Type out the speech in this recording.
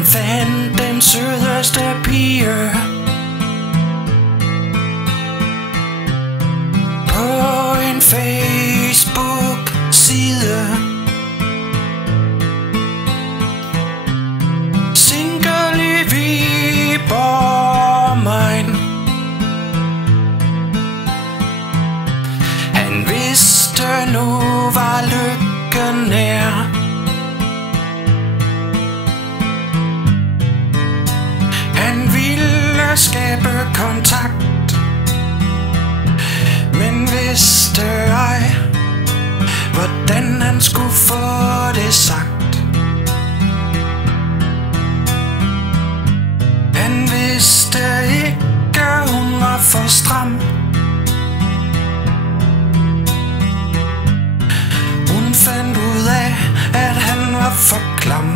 Han fandt den sødeste pige på en Facebook-side. Single i Viborg Main. Han vidste, nu var lykken nær. Han ville skabe kontakt, men vidste ej, hvordan han skulle få det sagt. Han vidste ikke, hun var for stram. Hun fandt ud af, at han var for klam.